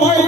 Oh my God.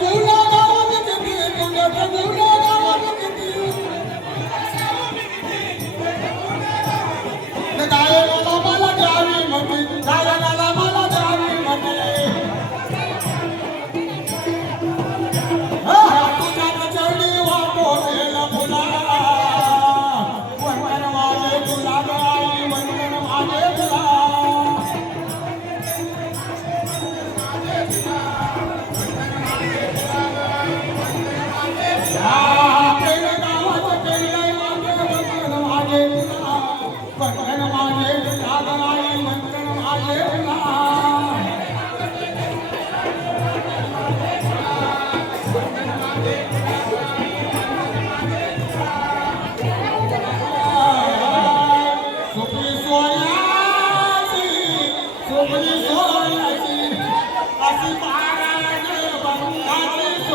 ¡Segura!